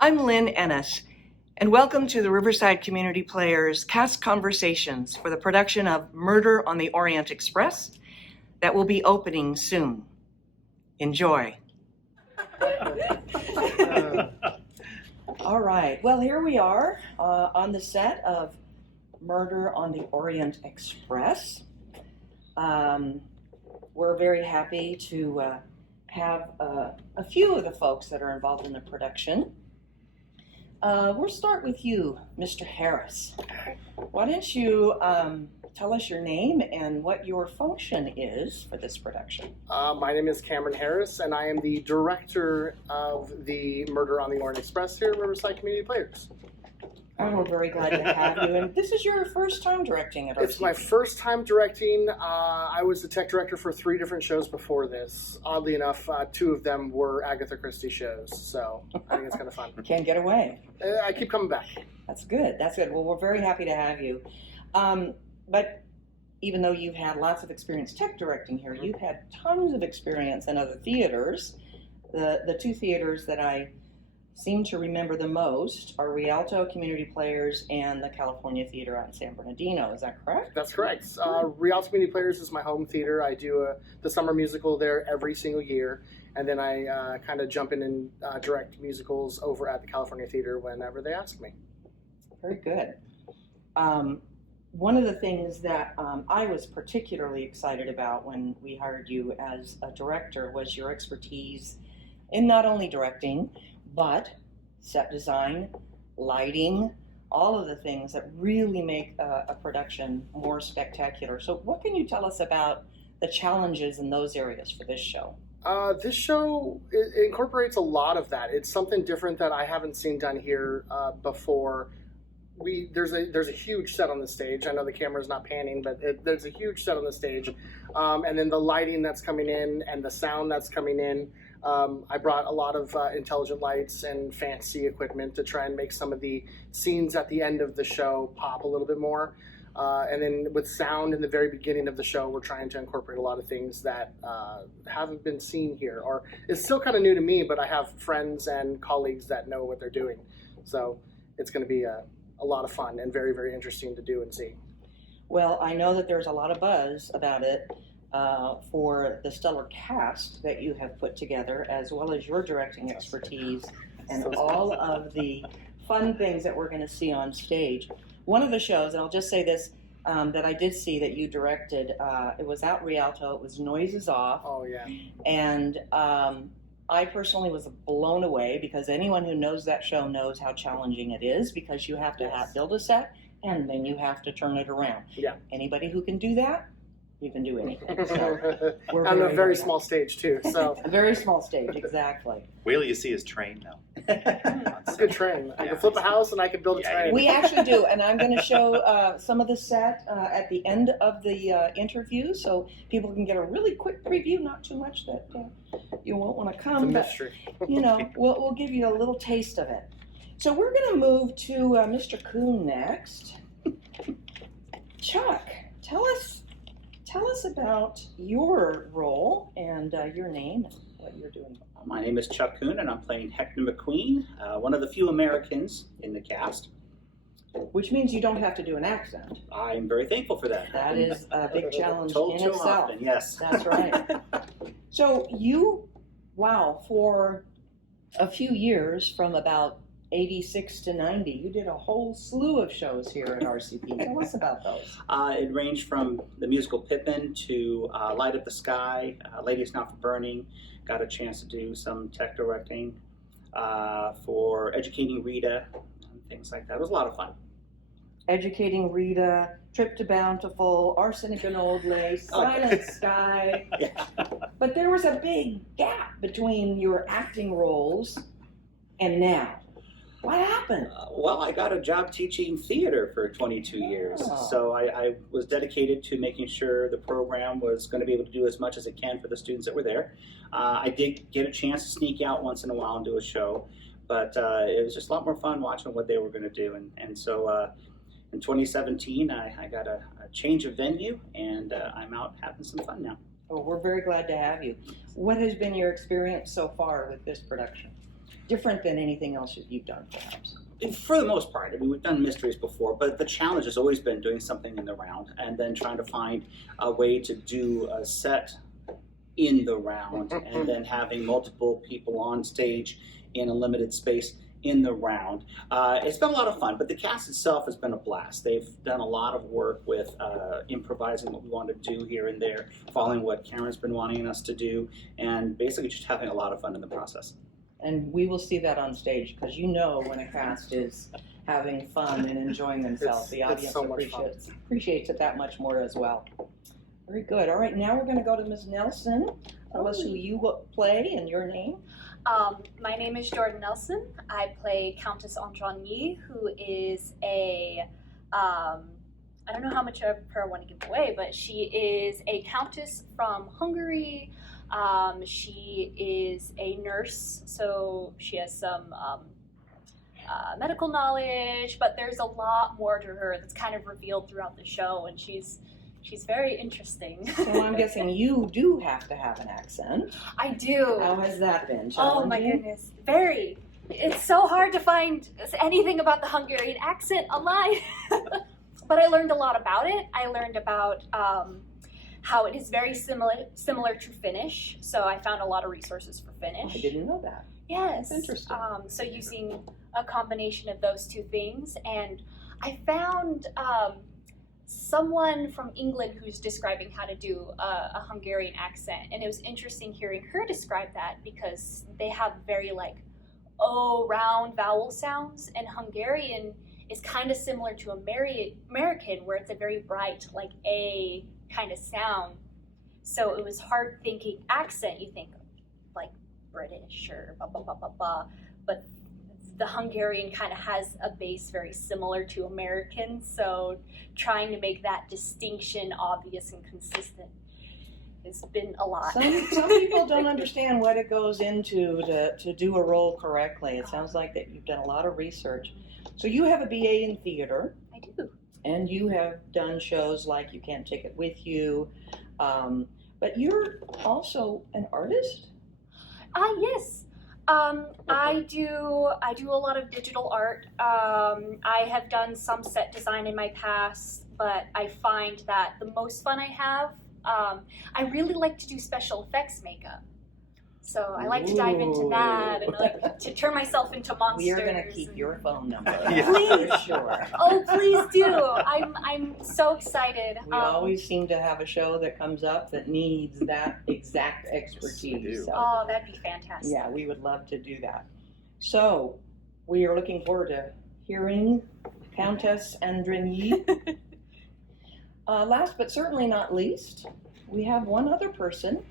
I'm Lynn Ennis, and welcome to the Riverside Community Players Cast Conversations for the production of Murder on the Orient Express that will be opening soon. Enjoy. All right, well, here we are on the set of Murder on the Orient Express. We're very happy to have a few of the folks that are involved in the production. We'll start with you, Mr. Harris. Why don't you tell us your name and what your function is for this production? My name is Cameron Harris, and I am the director of the Murder on the Orient Express here at Riverside Community Players. We're very glad to have you. And this is your first time directing at RCP. It's my first time directing. I was the tech director for 3 different shows before this. Oddly enough, 2 of them were Agatha Christie shows, so I think it's kind of fun. Can't get away. I keep coming back. That's good. That's good. Well, we're very happy to have you. But even though you've had lots of experience tech directing here, you've had tons of experience in other theaters. The 2 theaters that I seem to remember the most are Rialto Community Players and the California Theater out in San Bernardino. Is that correct? That's correct. Rialto Community Players is my home theater. I do the summer musical there every single year, and then I kind of jump in and direct musicals over at the California Theater whenever they ask me. Very good. One of the things that I was particularly excited about when we hired you as a director was your expertise in not only directing, but set design, lighting, all of the things that really make a production more spectacular. So what can you tell us about the challenges in those areas for this show? This show it incorporates a lot of that. It's something different that I haven't seen done here before. There's a huge set on the stage. I know the camera's not panning, but there's a huge set on the stage. And then the lighting that's coming in and the sound that's coming in. I brought a lot of intelligent lights and fancy equipment to try and make some of the scenes at the end of the show pop a little bit more. And then with sound in the very beginning of the show, we're trying to incorporate a lot of things that haven't been seen here, or it's still kind of new to me, but I have friends and colleagues that know what they're doing. So it's going to be a lot of fun and very, very interesting to do and see. Well, I know that there's a lot of buzz about it for the stellar cast that you have put together, as well as your directing expertise and all of the fun things that we're going to see on stage. One of the shows, and I'll just say this, that I did see that you directed, it was out Rialto, it was Noises Off. Oh, yeah. And I personally was blown away because anyone who knows that show knows how challenging it is, because you have to build a set and then you have to turn it around. Yeah. Anybody who can do that, you can do anything. So on a very small stage too. So a very small stage, exactly. Wait till you see his train now. It's a good train. I can flip a house and I can build a train. We actually do, and I'm going to show some of the set at the end of the interview, so people can get a really quick preview. Not too much that you won't want to come, it's a mystery. But we'll give you a little taste of it. So we're going to move to Mr. Kuhn next. Chuck, tell us about your role and your name and what you're doing. My name is Chuck Kuhn, and I'm playing Hector McQueen, one of the few Americans in the cast. Which means you don't have to do an accent. I'm very thankful for that. That is a big challenge Told in too itself. often, yes. That's right. So for a few years, from about 86 to 90, you did a whole slew of shows here at RCP. Tell us about those. It ranged from the musical Pippin to Light Up the Sky, Ladies Not for Burning. Got a chance to do some tech directing for Educating Rita and things like that. It was a lot of fun. Educating Rita, Trip to Bountiful, Arsenic and Old Lace, Silent Sky. Yeah. But there was a big gap between your acting roles and now. What happened? Well, I got a job teaching theater for 22 years. Oh. So I was dedicated to making sure the program was going to be able to do as much as it can for the students that were there. I did get a chance to sneak out once in a while and do a show, but it was just a lot more fun watching what they were going to do. And so in 2017, I got a change of venue, and I'm out having some fun now. Well, we're very glad to have you. What has been your experience so far with this production? Different than anything else that you've done, perhaps. For the most part, I mean, we've done mysteries before, but the challenge has always been doing something in the round and then trying to find a way to do a set in the round and then having multiple people on stage in a limited space in the round. It's been a lot of fun, but the cast itself has been a blast. They've done a lot of work with improvising what we want to do here and there, following what Karen's been wanting us to do, and basically just having a lot of fun in the process. And we will see that on stage, because you know when a cast is having fun and enjoying themselves, the audience so much fun. appreciates it that much more as well. Very good. All right, now we're going to go to Ms. Nelson. Tell us who you play and your name. My name is Jordan Nelson. I play Countess Androni, who is a, I don't know how much of her I want to give away, but she is a countess from Hungary. She is a nurse, so she has some medical knowledge, but there's a lot more to her that's kind of revealed throughout the show, and she's very interesting. So I'm guessing you do have to have an accent. I do. How has that been? Oh my goodness, very. It's so hard to find anything about the Hungarian accent online, but I learned a lot about it. I learned about how it is very similar to Finnish, so I found a lot of resources for Finnish. I didn't know that. Yes. That's interesting. So using a combination of those two things, and I found someone from England who's describing how to do a Hungarian accent, and it was interesting hearing her describe that because they have very round vowel sounds, and Hungarian is kind of similar to American, where it's a very bright A kind of sound. So it was hard thinking accent. You think like British or blah blah blah blah blah, but the Hungarian kind of has a base very similar to American. So trying to make that distinction obvious and consistent has been a lot. Some people don't understand what it goes into to do a role correctly. It sounds like that you've done a lot of research. So you have a BA in theater. I do. And you have done shows like You Can't Take It With You, but you're also an artist? Yes. I do a lot of digital art. I have done some set design in my past, but I find that the most fun I have, I really like to do special effects makeup. So I like to dive into that and like to turn myself into monsters. We are going to keep your phone number. Please. For sure. Oh, please do. I'm so excited. We always seem to have a show that comes up that needs that exact expertise. Yes, we do. So, Oh, that'd be fantastic. yeah, we would love to do that. So we are looking forward to hearing Countess Androni. Last but certainly not least, we have one other person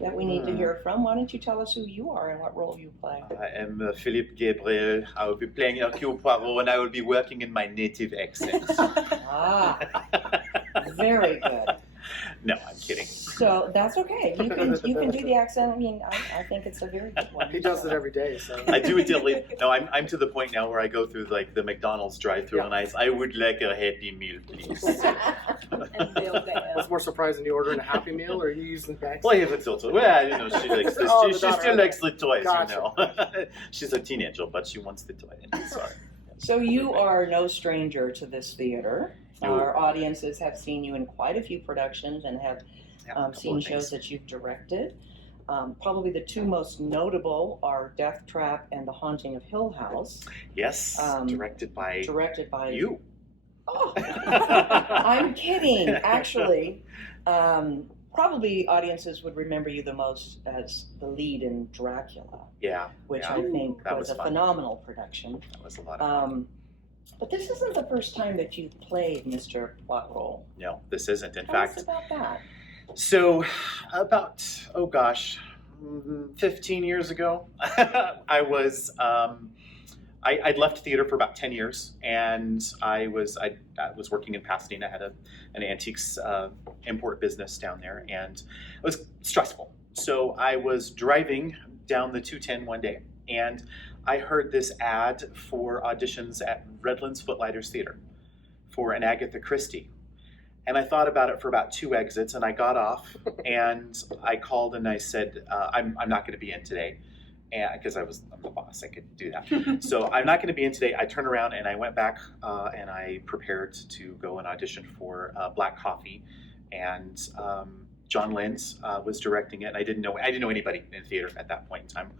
that we need to hear from. Why don't you tell us who you are and what role you play? I am Philippe Gabriel. I will be playing Hercule Poirot, and I will be working in my native accent. Ah, very good. No, I'm kidding. So that's okay. You can do the accent. I mean, I think it's a very good one. He does it every day, so. I do it daily. No, I'm to the point now where I go through like the McDonald's drive-through and I would like a Happy Meal, please. And they'll get I was more surprised when you ordering a Happy Meal or you using the accent. Well, I have a total. Well, you know, she likes this. Oh, she the still daughter. likes the toys, Gotcha. you know. She's a teenager, but she wants the toy. Sorry. So you are no stranger to this theater. No. Our audiences have seen you in quite a few productions and have seen shows that you've directed. Probably the two most notable are Death Trap and The Haunting of Hill House. Yes, directed by you. you. Oh, I'm kidding. Actually, probably audiences would remember you the most as the lead in Dracula, Yeah. which yeah. I think That was was a fun. phenomenal production. That was a lot of fun. But this isn't the first time that you've played Mr. Poirot. No, this isn't. In Tell fact, us about that. so about 15 years ago, I was I'd left theater for about 10 years, and I was working in Pasadena. I had an antiques import business down there, and it was stressful. So I was driving down the 210 one day, and I heard this ad for auditions at Redlands Footlighters Theater for an Agatha Christie. And I thought about it for about 2 exits, and I got off, and I called and I said, I'm not going to be in today. and because I'm the boss, I could do that. So I'm not going to be in today. I turned around and I went back and I prepared to go and audition for Black Coffee, and John Lenz was directing it. And I didn't know anybody in theater at that point in time.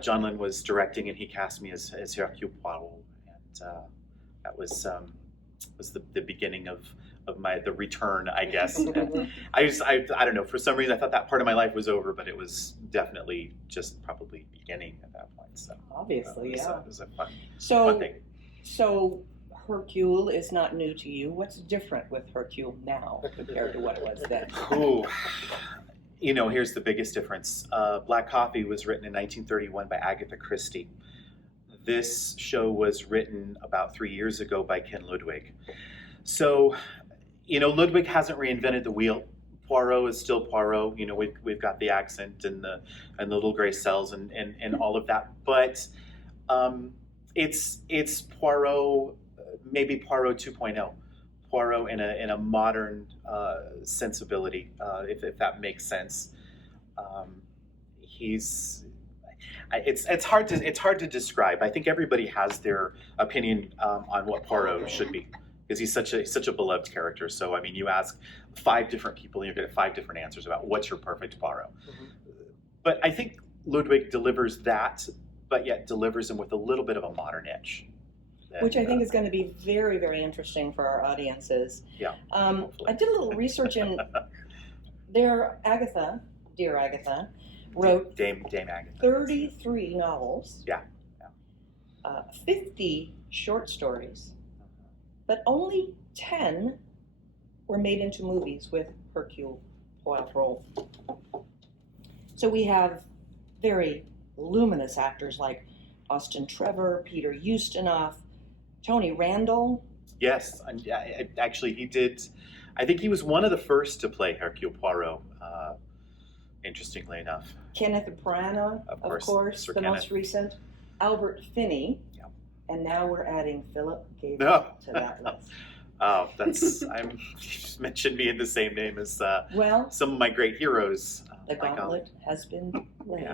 John Lenz was directing, and he cast me as Hercule Poirot, and that was the beginning of the return, I guess. And I don't know, for some reason I thought that part of my life was over, but it was definitely just probably beginning at that point. So Obviously, it yeah. was a fun So, thing. so Hercule is not new to you. What's different with Hercule now compared to what it was then? Ooh. You know, here's the biggest difference. Black Coffee was written in 1931 by Agatha Christie. This show was written about 3 years ago by Ken Ludwig. So, you know, Ludwig hasn't reinvented the wheel. Poirot is still Poirot. You know, we've got the accent and the little gray cells and all of that. But it's Poirot, maybe Poirot 2.0. Poirot in a modern sensibility, if that makes sense. It's hard to describe. I think everybody has their opinion on what Poirot should be, because he's such a beloved character. So I mean, you ask 5 different people and you get 5 different answers about what's your perfect Poirot. Mm-hmm. But I think Ludwig delivers that, but yet delivers him with a little bit of a modern edge. Which I think is going to be very, very interesting for our audiences. Yeah. I did a little research in there. Dear Agatha, wrote Dame Agatha. 33 novels. Yeah. 50 short stories, but only 10 were made into movies with Hercule Poirot. So we have very luminous actors like Austin Trevor, Peter Ustinov, Tony Randall. Yes, actually he did. I think he was one of the first to play Hercule Poirot, interestingly enough. Kenneth Branagh, of course, Sir the Kenneth. most recent. Albert Finney. Yeah. And now we're adding Philip Gabriel to that list. Oh, you just mentioned me in the same name as Well, some of my great heroes. the gauntlet has been laid.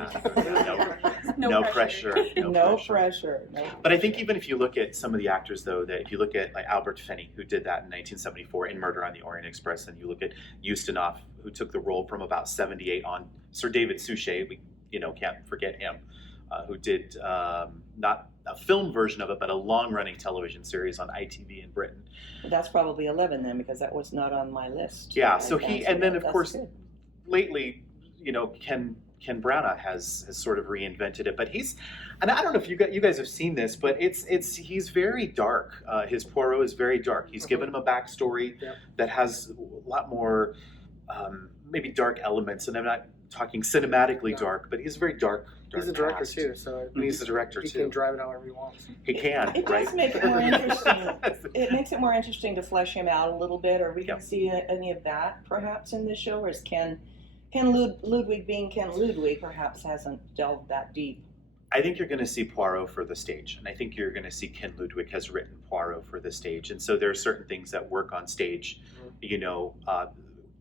No pressure. No pressure. But I think even if you look at some of the actors, though, that if you look at like Albert Finney, who did that in 1974 in Murder on the Orient Express, and you look at Ustinov, who took the role from about 78 on, Sir David Suchet, we can't forget him, who did not a film version of it, but a long-running television series on ITV in Britain. That's probably 11 then, because that was not on my list. Yeah. So and then of That's course, good. lately, Ken Branagh has sort of reinvented it, but and I don't know if you guys have seen this, but he's very dark. His Poirot is very dark. He's given him a backstory that has a lot more maybe dark elements, and I'm not talking cinematically dark, but he's very dark. He's a director cast. too, so He's a director he too. can drive it however he wants. He can. It right? does make it more interesting. It makes it more interesting to flesh him out a little bit, or we can see any of that perhaps in this show, or is Ken Ludwig being Ken Ludwig perhaps hasn't delved that deep. I think you're going to see Poirot for the stage, and I think you're going to see Ken Ludwig has written Poirot for the stage, and so there are certain things that work on stage,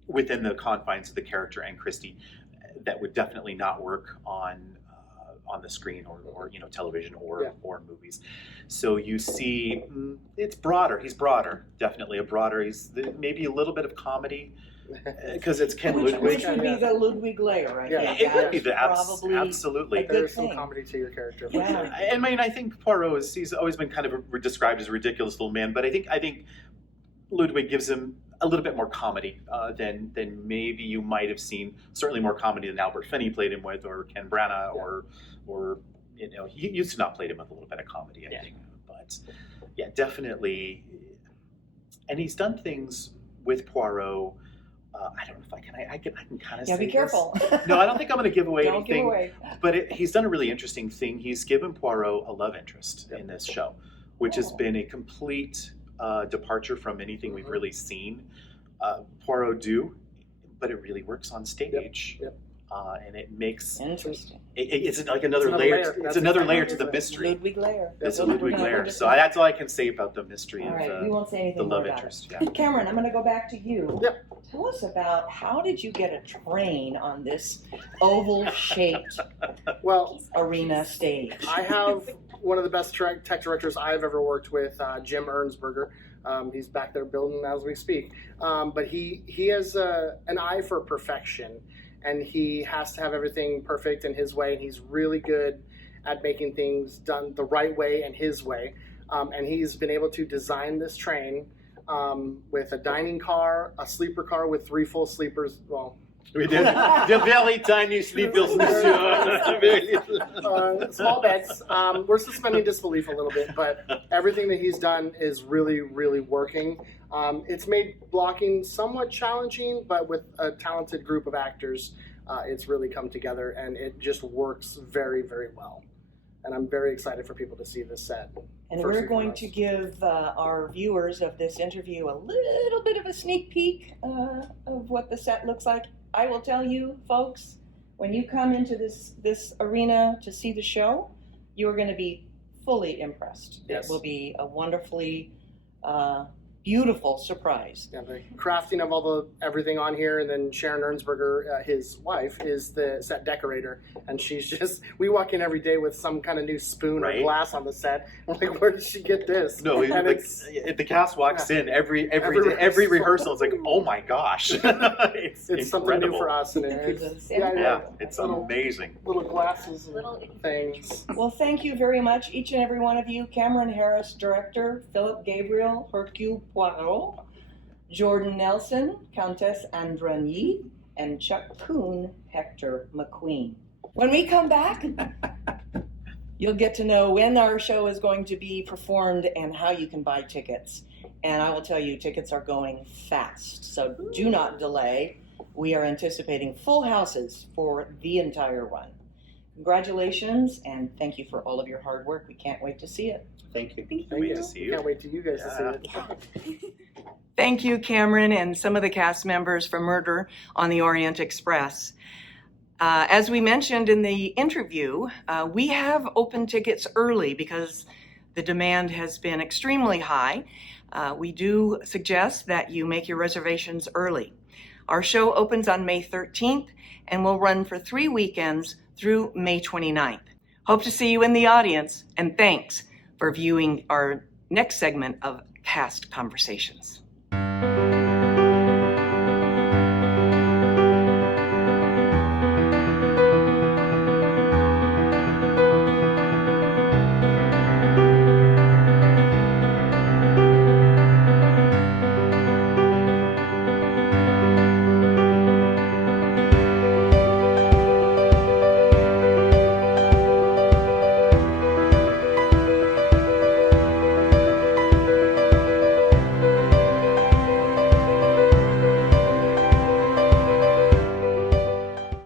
within the confines of the character and Christie, that would definitely not work on the screen or television or movies. So you see, it's broader. He's broader, definitely a broader. He's maybe a little bit of comedy. Because it's Ken Ludwig. Which would be the Ludwig layer, I think. It would be probably absolutely. a good There's thing. some comedy to your character. Yeah. I mean, I think Poirot he's always been kind of described as a ridiculous little man, but I think Ludwig gives him a little bit more comedy than maybe you might have seen. Certainly more comedy than Albert Finney played him with, or Ken Branagh, or he used to not played him with a little bit of comedy, I think. But yeah, definitely. And he's done things with Poirot. I don't know if I can kind of say be careful. This. No, I don't think I'm going to give away Don't anything. give away. But he's done a really interesting thing. He's given Poirot a love interest in this show, which has been a complete departure from anything we've really seen Poirot do. But it really works on stage. Yep. and it makes Interesting. it's like another It's another layer. layer. It's That's another exactly layer what to it the is. mystery. Ludwig layer. It's a That's what Ludwig we're layer. gonna So that's all I can say about the mystery All of right, we won't say anything the more love about interest. it. Yeah. Cameron, I'm going to go back to you. Yep. Tell us about how did you get a train on this oval-shaped Well, arena stage? I have one of the best tech directors I've ever worked with, Jim Ernsberger. He's back there building as we speak. But he has an eye for perfection, and he has to have everything perfect in his way, and he's really good at making things done the right way and his way. And he's been able to design this train with a dining car, a sleeper car with 3 full sleepers. Well, We did the very tiny sleepers, monsieur. small beds. We're suspending disbelief a little bit, but everything that he's done is really, really working. It's made blocking somewhat challenging, but with a talented group of actors, it's really come together, and it just works very, very well. And I'm very excited for people to see this set. And First we're and going foremost. to give our viewers of this interview a little bit of a sneak peek of what the set looks like. I will tell you, folks, when you come into this arena to see the show, you're going to be fully impressed. Yes. It will be a wonderfully beautiful surprise. Yeah, the crafting of all the everything on here, and then Sharon Ernsberger, his wife, is the set decorator, and she's just. We walk in every day with some kind of new spoon Right. or glass on the set. I'm like, where did she get this? No, and the cast walks in every Every rehearsal. It's like, oh my gosh, it's something new for us, and Yeah, it's little, amazing. little glasses and Little things. Well, thank you very much, each and every one of you. Cameron Harris, director, Philip Gabriel, Hercule Poirot, Jordan Nelson, Countess Andrany, and Chuck Kuhn, Hector McQueen. When we come back, you'll get to know when our show is going to be performed and how you can buy tickets. And I will tell you, tickets are going fast, so do not delay. We are anticipating full houses for the entire run. Congratulations, and thank you for all of your hard work. We can't wait to see it. Thank you. Thank Wait you. to see you. Can't wait till you guys to see it. Thank you, Cameron, and some of the cast members for Murder on the Orient Express. As we mentioned in the interview, we have open tickets early because the demand has been extremely high. We do suggest that you make your reservations early. Our show opens on May 13th and will run for 3 weekends through May 29th. Hope to see you in the audience, and thanks for viewing our next segment of Cast Conversations.